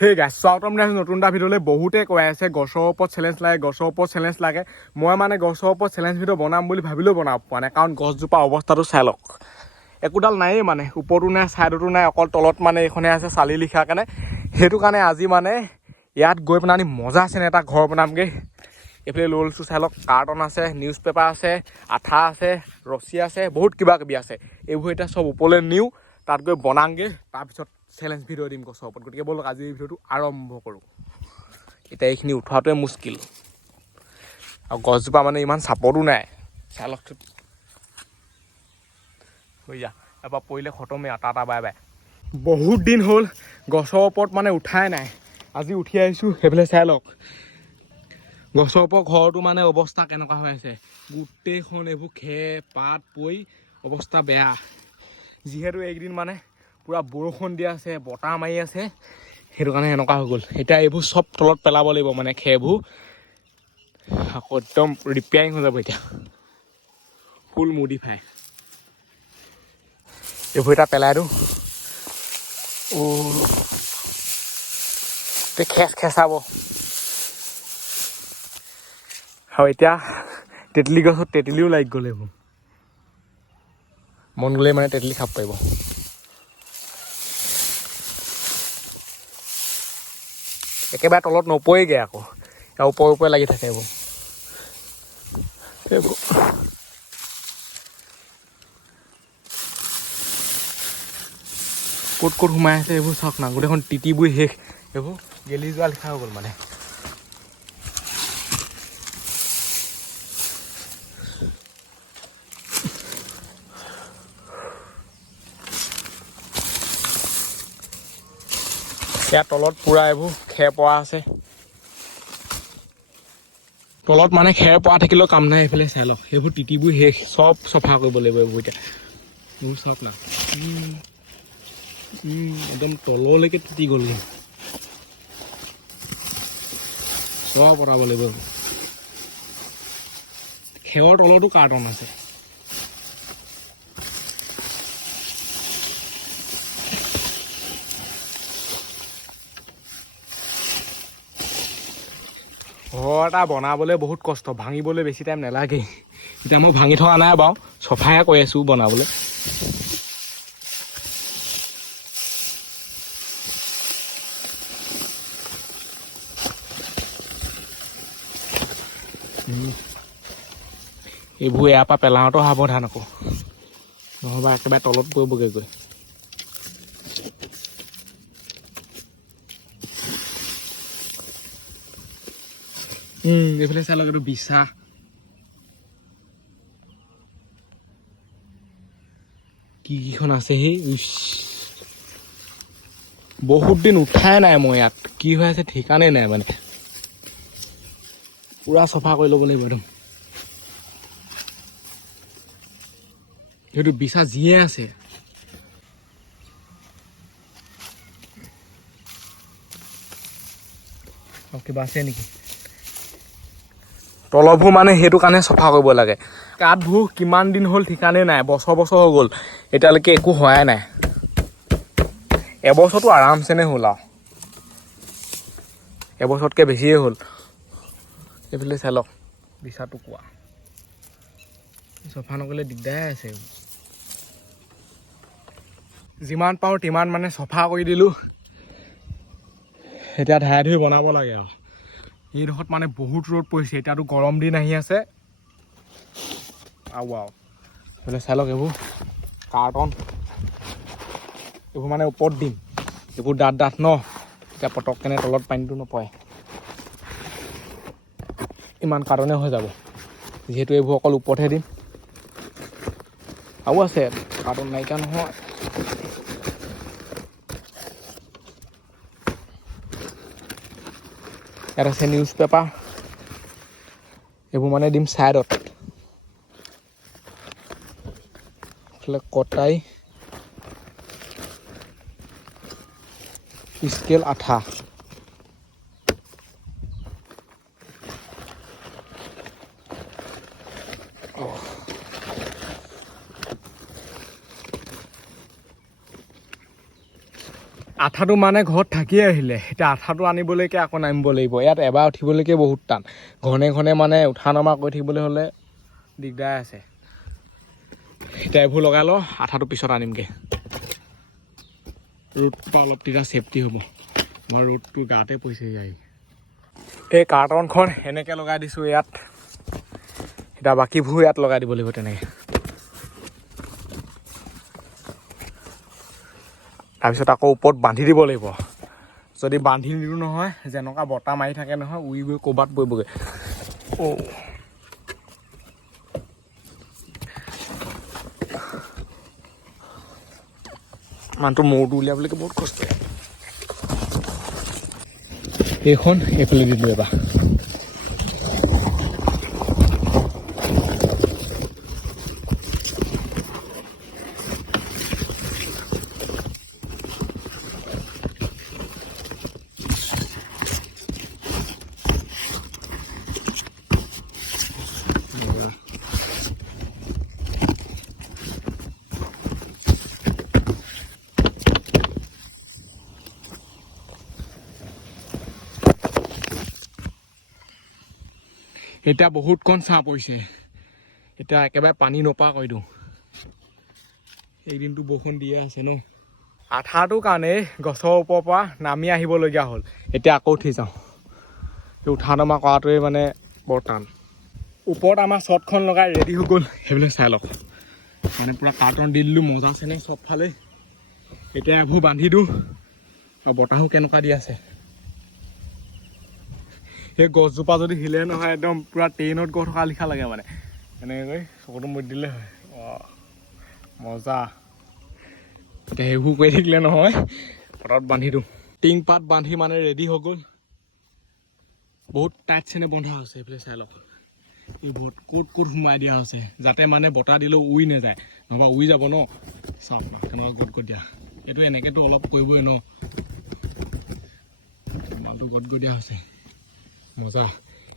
সেই গাছ চাওঁতম নতুন এটা ভিডিঅ'লৈ বহুতে কৈ আছে গছৰ ওপৰত চেলেঞ্জ লাগে মই মানে গছৰ ওপৰত চেলেঞ্জ ভিডিঅ' বনাম বুলি ভাবিলেও বনাব পৰা নাই কাৰণ গছজোপা অৱস্থাটো চাই লওক একোডাল নায়েই মানে ওপৰতো নাই ছাইডতো নাই অকল তলত মানে এইখনে আছে চালি লিখাৰ কাৰণে সেইটো কাৰণে আজি মানে ইয়াত গৈ পেলাই মজা আছে এটা ঘৰ বনামগৈ এইফালে লৈ লৈছোঁ চাই লওক কাৰ্টন আছে নিউজ পেপাৰ আছে আঠা আছে ৰছী আছে বহুত কিবা কিবি আছে এইবোৰ এতিয়া চব ওপৰলৈ নিওঁ তাত গৈ বনাওঁগৈ তাৰপিছত চেলেঞ্জ ভিডিঅ' দিম গছৰ ওপৰত গতিকে ব'লক আজি এই ভিডিঅ'টো আৰম্ভ কৰোঁ এতিয়া এইখিনি উঠোৱাটোৱে মুস্কিল আৰু গছজোপা মানে ইমান চাপৰো নাই চাই লওকচোন হৈ এবাৰ পৰিলে খতমেই এটা বাই বাই বহুত দিন হ'ল গছৰ ওপৰত মানে উঠাই নাই আজি উঠি আহিছোঁ সেইফালে চাই লওক গছৰ ওপৰত ঘৰটো মানে অৱস্থা কেনেকুৱা হৈ আছে গোটেইখন এইবোৰ খেৰ পাত পৰি অৱস্থা বেয়া যিহেতু এইকেইদিন মানে পুৰা বৰষুণ দি আছে বতাহ মাৰি আছে সেইটো কাৰণে এনেকুৱা হৈ গ'ল এতিয়া এইবোৰ চব তলত পেলাব লাগিব মানে খেৰবোৰ আকৌ একদম ৰিপেয়াৰিং হৈ যাব এতিয়া ফুল মডিফাই এইবোৰ এটা পেলাই দিওঁ খেচাব আৰু এতিয়া তেতলি গছত তেতলিও লাগি গ'ল এইবোৰ মন গ'লেই মানে তেতলি খাব পাৰিব একেবাৰে তলত নপৰেগৈ আকৌ আৰু ওপৰে লাগি থাকে এইবোৰ ক'ত সোমাই আছে এইবোৰ চাওক না গোটেইখন তিতিবোৰ শেষ এইবোৰ গেলি যোৱা লিখা হৈ গ'ল মানে ইয়াৰ তলত পুৰা এইবোৰ খেৰ পৰা আছে তলত মানে খেৰ পৰা থাকিলেও কাম নাই এইফালে চাই লওক সেইবোৰ তিতিবোৰ শেষ চব চফা কৰিব লাগিব এইবোৰ এতিয়া এইবোৰ চাওক না একদম তললৈকে তিতি গ'ল চব পৰাব লাগিব খেৰৰ তলতো কাৰ্টন আছে ঘৰ এটা বনাবলৈ বহুত কষ্ট ভাঙিবলৈ বেছি টাইম নালাগে এতিয়া মই ভাঙি থকা নাই বাৰু চফাহে কৈ আছোঁ বনাবলৈ এইবোৰ ইয়াৰ পৰা পেলাওঁতো সাৱধান আকৌ নহ'বা একেবাৰে তলত পৰিবগৈ গৈ এইফালে চাই লওক এইটো বিছা কিখন আছে সেই বহুত দিন উঠাই নাই মই ইয়াত কি হৈ আছে ঠিকানেই নাই মানে পুৰা চফা কৰি ল'ব লাগিব একদম সেইটো বিছা যিয়ে আছে কিবা আছে নেকি তলবোৰ মানে সেইটো কাৰণে চফা কৰিব লাগে কাঠবোৰ কিমান দিন হ'ল ঠিকানেই নাই বছৰ হৈ গ'ল এতিয়ালৈকে একো হোৱাই নাই এবছৰটো আৰামছেনে হ'ল আৰু এবছৰতকৈ বেছিয়ে হ'ল এইফালে চাই লওক বিছা টুকুৰা চফা নকৰিলে দিগদাৰ আছে যিমান পাৰোঁ তিমান মানে চফা কৰি দিলোঁ এতিয়া ধাই ধুই বনাব লাগে আৰু এইডোখৰত মানে বহুত ৰ'দ পৰিছে এতিয়াতো গৰম দিন আহি আছে এইফালে চাই লওক এইবোৰ কাৰ্টন এইবোৰ মানে ওপৰত দিম এইবোৰ ডাঠ ন এতিয়া পটককেনে তলত পানীটো নপৰে ইমান কাৰ্টনে হৈ যাব যিহেতু এইবোৰ অকল ওপৰতহে দিম আৰু আছে কাৰ্টন নাইকিয়া নহয় ইয়াত আছে নিউজ পেপাৰ এইবোৰ মানে দিম ছাইডত এইফালে কটাই স্কেল আঠা আঠাটো মানে ঘৰত থাকিয়ে আহিলে এতিয়া আঠাটো আনিবলৈকে আকৌ নামিব লাগিব ইয়াত এবাৰ উঠিবলৈকে বহুত টান ঘনে ঘনে মানে উঠা নমা কৰি থাকিবলৈ হ'লে দিগদাৰ আছে এতিয়া এইবোৰ লগাই লওঁ আঠাটো পিছত আনিমগৈ ৰ'দটো অলপ তেতিয়া ছেফটি হ'ব আমাৰ ৰ'দটো গাতে পৰিছে যায় এই কাৰ্টনখন এনেকৈ লগাই দিছোঁ ইয়াত এতিয়া বাকীবোৰ ইয়াত লগাই দিব লাগিব তেনেকৈ তাৰপিছত আকৌ ওপৰত বান্ধি দিব লাগিব যদি বান্ধি নিদিওঁ নহয় যেনেকুৱা বতাহ মাৰি থাকে নহয় উৰি গৈ ক'ৰবাত পৰিবগৈ মানুহটো মূৰটো উলিয়াবলৈকে বহুত কষ্ট এইখন এইফালে দি দিলোঁ এবাৰ এতিয়া বহুতকণ ছাঁ পৰিছে এতিয়া একেবাৰে পানী নপা কৰি দিওঁ এইদিনটো বৰষুণ দিয়ে আছে ন আঠাটোৰ কাৰণে গছৰ ওপৰৰ পৰা নামি আহিবলগীয়া হ'ল এতিয়া আকৌ উঠি যাওঁ উঠা নমা কৰাটোৱে মানে বৰ টান ওপৰত আমাৰ শ্বটখন লগাই ৰেডি হৈ গ'ল সেইবিলাক চাই লওক মানে পূৰা কাৰ্টন দি দিলোঁ মজা আছে নে চবফালে এতিয়া এইবোৰ বান্ধি দিওঁ আৰু বতাহো কেনেকুৱা দি আছে সেই গছজোপা যদি হিলে নহয় একদম পূৰা ট্ৰেইনত গৈ থকা লিখা লাগে মানে এনেকৈ চকুটো মুদি দিলে হয় মজা এতিয়া সেইবোৰ কৰি থাকিলে নহয় পটাত বান্ধি দিওঁ টিং পাত বান্ধি মানে ৰেডি হৈ গ'ল বহুত টাইট চেনে বন্ধা হৈছে এইফালে চাই লওক এইবোৰ ক'ত সোমাই দিয়া হৈছে যাতে মানে বতাহ দিলেও উৰি নাযায় নহবা উৰি যাব ন চাওক কেনেকুৱা গট দিয়া এইটো এনেকৈতো অলপ কৰিবই ন মালটো গট দিয়া হৈছে মজা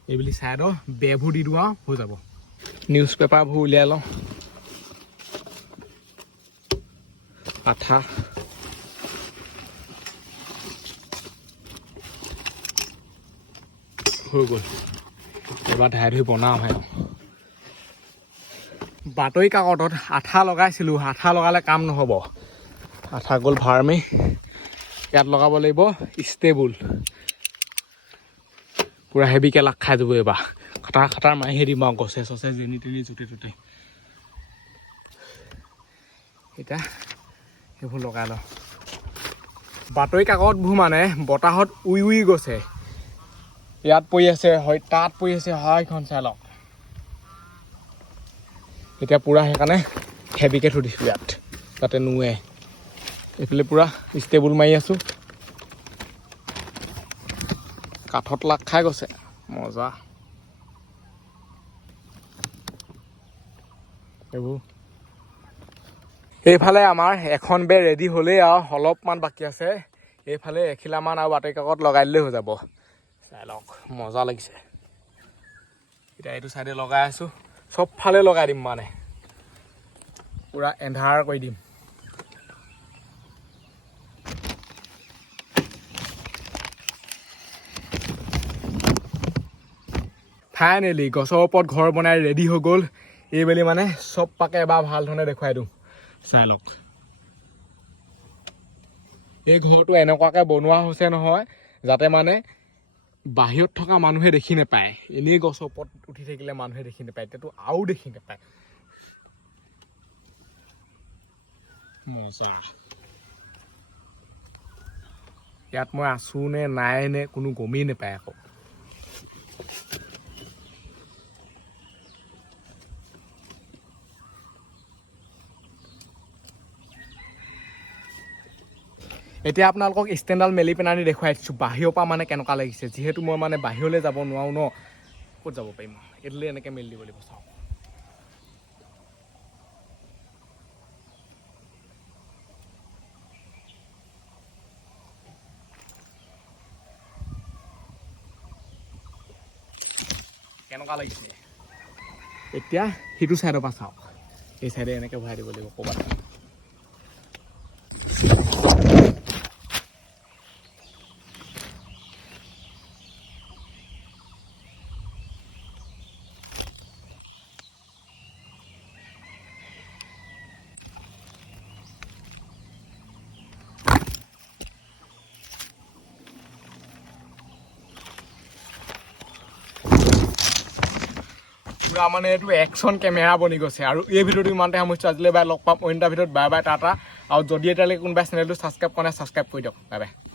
এইবুলি চাইডৰ বেবোৰ দি দিওঁ আৰু হৈ যাব নিউজ পেপাৰবোৰ উলিয়াই লওঁ আঠা হৈ গ'ল এবাৰ ধাই ধুই বনাওঁ হয় বাতৰি কাকতত আঠা লগাইছিলোঁ আঠা লগালে কাম নহ'ব আঠা গ'ল ভাৰ্মি ইয়াত লগাব লাগিব ষ্টেবুল পূৰা হেভিকৈ লাগ খাই যাব এইবাৰ খাটাৰ মাৰিহে দিম আৰু গছে চছে যেনি তেনি য'তে ত'তে এতিয়া সেইবোৰ লগাই লওঁ বাতৰি কাকতবোৰ মানে বতাহত উৰি গৈছে ইয়াত পৰি আছে হয় তাত পৰি আছে হয় এইখন চাই লওক এতিয়া পূৰা সেইকাৰণে হেভিকৈ থৈ দিছোঁ ইয়াত যাতে নুৱে এইফালে পূৰা ষ্টেবুল মাৰি আছোঁ কাঠত লাগ খাই গৈছে মজা এইবোৰ এইফালে আমাৰ এখন বেৰ ৰেডি হ'লেই আৰু অলপমান বাকী আছে এইফালে এখিলামান আৰু বাতৰি কাকত লগাই দিলেই হৈ যাব চাই লওক মজা লাগিছে এতিয়া এইটো চাইডে লগাই আছোঁ চবফালে লগাই দিম মানে পূৰা এন্ধাৰ কৰি দিম ফাইনেলি গছৰ ওপৰত ঘৰ বনাই ৰেডি হৈ গ'ল এইবেলি মানে চব পাকে এবাৰ ভাল ধৰণে দেখুৱাই দিওঁ চাই লওক এই ঘৰটো এনেকুৱাকৈ বনোৱা হৈছে নহয় যাতে মানে বাহিৰত থকা মানুহে দেখি নাপায় এনেই গছৰ ওপৰত উঠি থাকিলে মানুহে দেখি নাপায় এতিয়াতো আৰু দেখি নাপায় মজা ইয়াত মই আছোঁ নে নাই নে কোনো গমেই নাপায় আকৌ এতিয়া আপোনালোকক ষ্টেণ্ডাল মেলি পেলাই দেখুৱাই দিছোঁ বাহিৰৰ পৰা মানে কেনেকুৱা লাগিছে যিহেতু মই মানে বাহিৰলৈ যাব নোৱাৰোঁ ন ক'ত যাব পাৰিম এইটোলৈ এনেকৈ মেলি দিব লাগিব চাওক কেনেকুৱা লাগিছে এতিয়া সিটো চাইডৰ পৰা চাওক এই চাইডে এনেকৈ ভৰাই দিব লাগিব ক'ৰবাত পুৰা মানে এইটো একশ্যন কেমেৰা বনি গৈছে আৰু এই ভিডিঅ'টো ইমানতে সামৰিছোঁ আজিলৈ বাই লগ পাম অন্য এটা ভিডিঅ'ত বাই বাই টাটা আৰু যদি এতিয়ালৈকে কোনোবাই চেনেলটো ছাবস্ক্ৰাইব কৰা নাই ছাবস্ক্ৰাইব কৰি দিয়ক বাই বাই